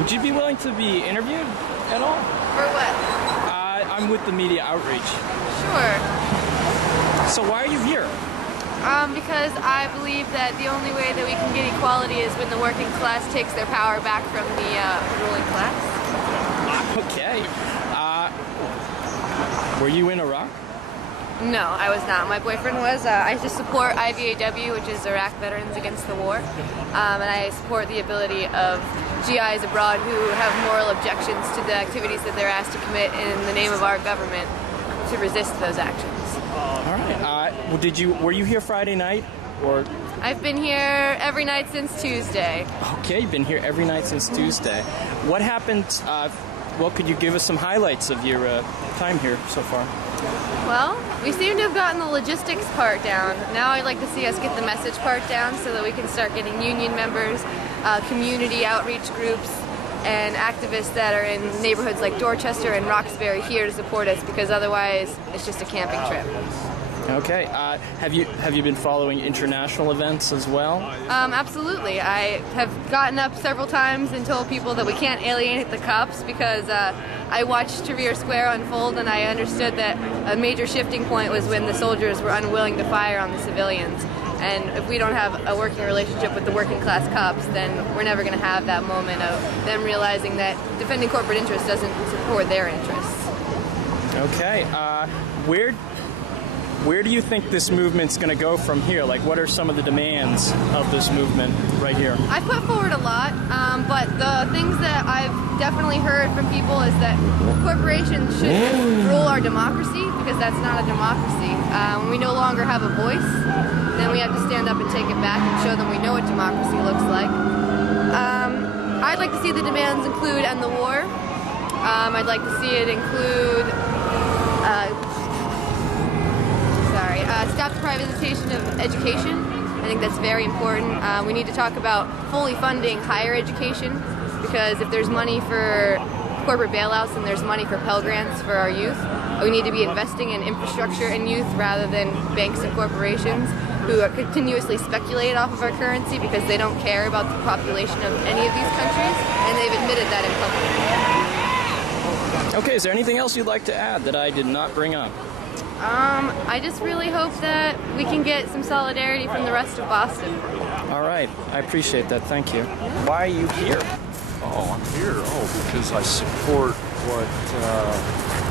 Would you be willing to be interviewed at all? For what? I'm with the media outreach. Sure. So why are you here? Because I believe that the only way that we can get equality is when the working class takes their power back from the ruling class. Okay. Were you in Iraq? No, I was not. My boyfriend was. I just support IVAW, which is Iraq Veterans Against the War, and I support the ability of GIs abroad who have moral objections to the activities that they're asked to commit in the name of our government to resist those actions. All right. Were you here Friday night, or? I've been here every night since Tuesday. Okay, you've been here every night since Tuesday. What happened? Well, could you give us some highlights of your time here so far? Well, we seem to have gotten the logistics part down. Now I'd like to see us get the message part down so that we can start getting union members, community outreach groups, and activists that are in neighborhoods like Dorchester and Roxbury here to support us, because otherwise it's just a camping trip. Okay. Have you been following international events as well? Absolutely. I have gotten up several times and told people that we can't alienate the cops, because I watched Tahrir Square unfold and I understood that a major shifting point was when the soldiers were unwilling to fire on the civilians. And if we don't have a working relationship with the working class cops, then we're never going to have that moment of them realizing that defending corporate interests doesn't support their interests. Okay. Where do you think this movement's going to go from here? Like, what are some of the demands of this movement right here? I've put forward a lot, but the things that I've definitely heard from people is that corporations shouldn't rule our democracy, because that's not a democracy. When we no longer have a voice, then we have to stand up and take it back and show them we know what democracy looks like. I'd like to see the demands include end the war. I'd like to see it include stop the privatization of education. I think that's very important. We need to talk about fully funding higher education, because if there's money for corporate bailouts and there's money for Pell Grants for our youth, we need to be investing in infrastructure and youth rather than banks and corporations who continuously speculate off of our currency because they don't care about the population of any of these countries, and they've admitted that in public. Okay, is there anything else you'd like to add that I did not bring up? I just really hope that we can get some solidarity from the rest of Boston. All right, I appreciate that. Thank you. Why are you here? Oh, I'm here. Because I support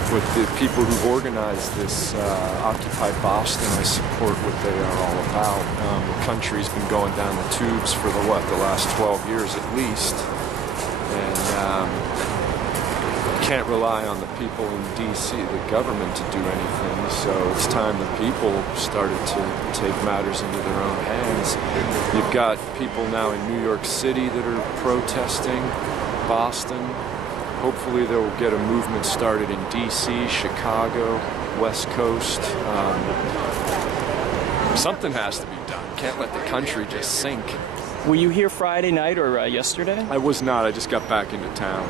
with the people who organized this Occupy Boston. I support what they are all about. The country's been going down the tubes for the last 12 years at least, and can't rely on the people in D.C., the government, to do anything. So it's time the people started to take matters into their own hands. You've got people now in New York City that are protesting, Boston. Hopefully they'll get a movement started in D.C., Chicago, West Coast. Something has to be done. Can't let the country just sink. Were you here Friday night or yesterday? I was not. I just got back into town,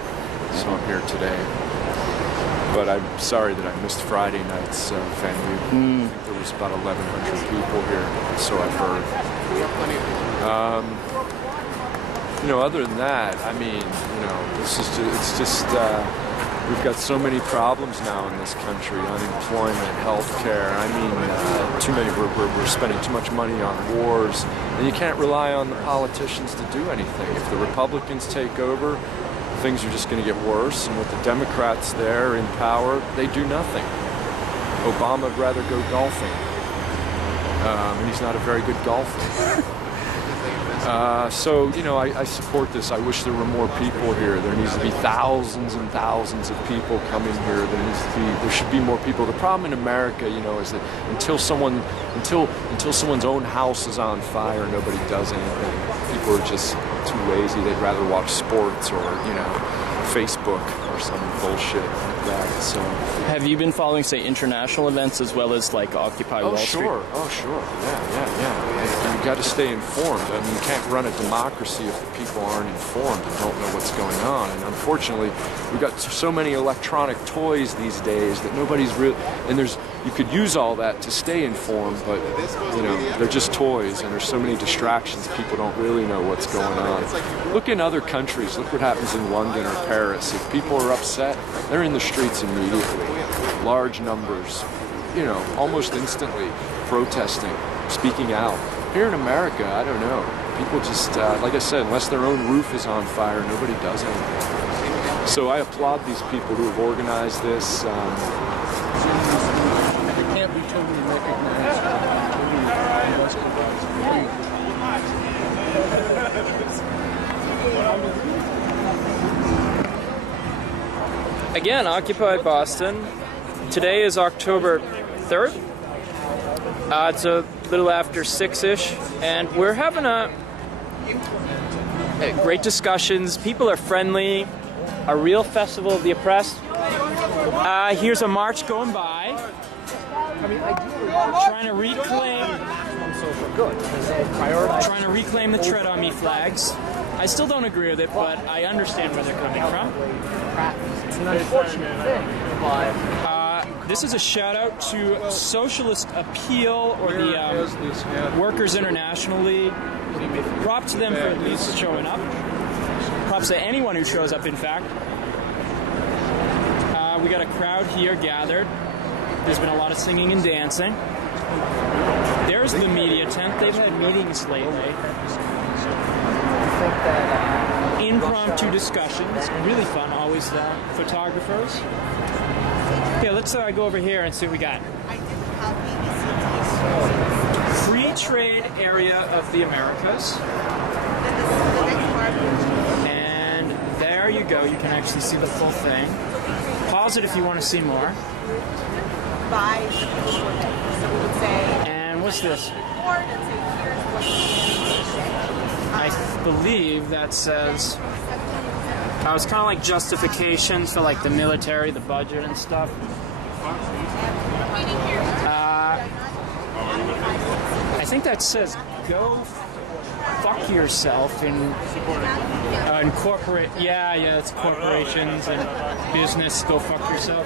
so I'm here today. But I'm sorry that I missed Friday night's venue. I think there was about 1,100 people here, so I've heard. Other than that, I mean, it's just we've got so many problems now in this country: unemployment, healthcare. I mean, too many. We're spending too much money on wars, and you can't rely on the politicians to do anything. If the Republicans take over, things are just going to get worse, and with the Democrats there in power, they do nothing. Obama would rather go golfing, and he's not a very good golfer. So, I support this. I wish there were more people here. There needs to be thousands and thousands of people coming here. There should be more people. The problem in America, is that until someone's own house is on fire, nobody does anything. People are just too lazy. They'd rather watch sports or, Facebook or some bullshit like that. So, have you been following, say, international events as well as like Occupy Wall Street? Oh, sure. Yeah. You got to stay informed. I mean, you can't run a democracy if the people aren't informed and don't know what's going on. And unfortunately, we've got so many electronic toys these days that nobody's really. And there's you could use all that to stay informed, but you know, they're just toys, and there's so many distractions, people don't really know what's going on. Look in other countries, look what happens in London or Paris. If people are upset, they're in the streets immediately. Large numbers, you know, almost instantly, protesting, speaking out. Here in America, I don't know. People just, like I said, unless their own roof is on fire, nobody does anything. So I applaud these people who have organized this. It can't be totally recognized. Again, Occupy Boston. Today is October 3rd. It's a little after 6-ish, and we're having great discussions. People are friendly. A real festival of the oppressed. Here's a march going by. Trying to reclaim the Tread on Me flags. I still don't agree with it, but I understand where they're coming from. It's an unfortunate thing, but this is a shout out to Socialist Appeal, or the Workers International League. Props to them for at least showing up. Props to anyone who shows up, in fact. We got a crowd here gathered. There's been a lot of singing and dancing. There's the media tent. They've had meetings lately. Impromptu discussions. Really fun, always photographers. Okay, let's go over here and see what we got. Free trade area of the Americas. And there you go. You can actually see the full thing. Pause it if you want to see more. And what's this? I believe that says it's kind of like justifications for like the military, the budget and stuff. I think that says go fuck yourself in corporate. Yeah, it's corporations and business. Go fuck yourself.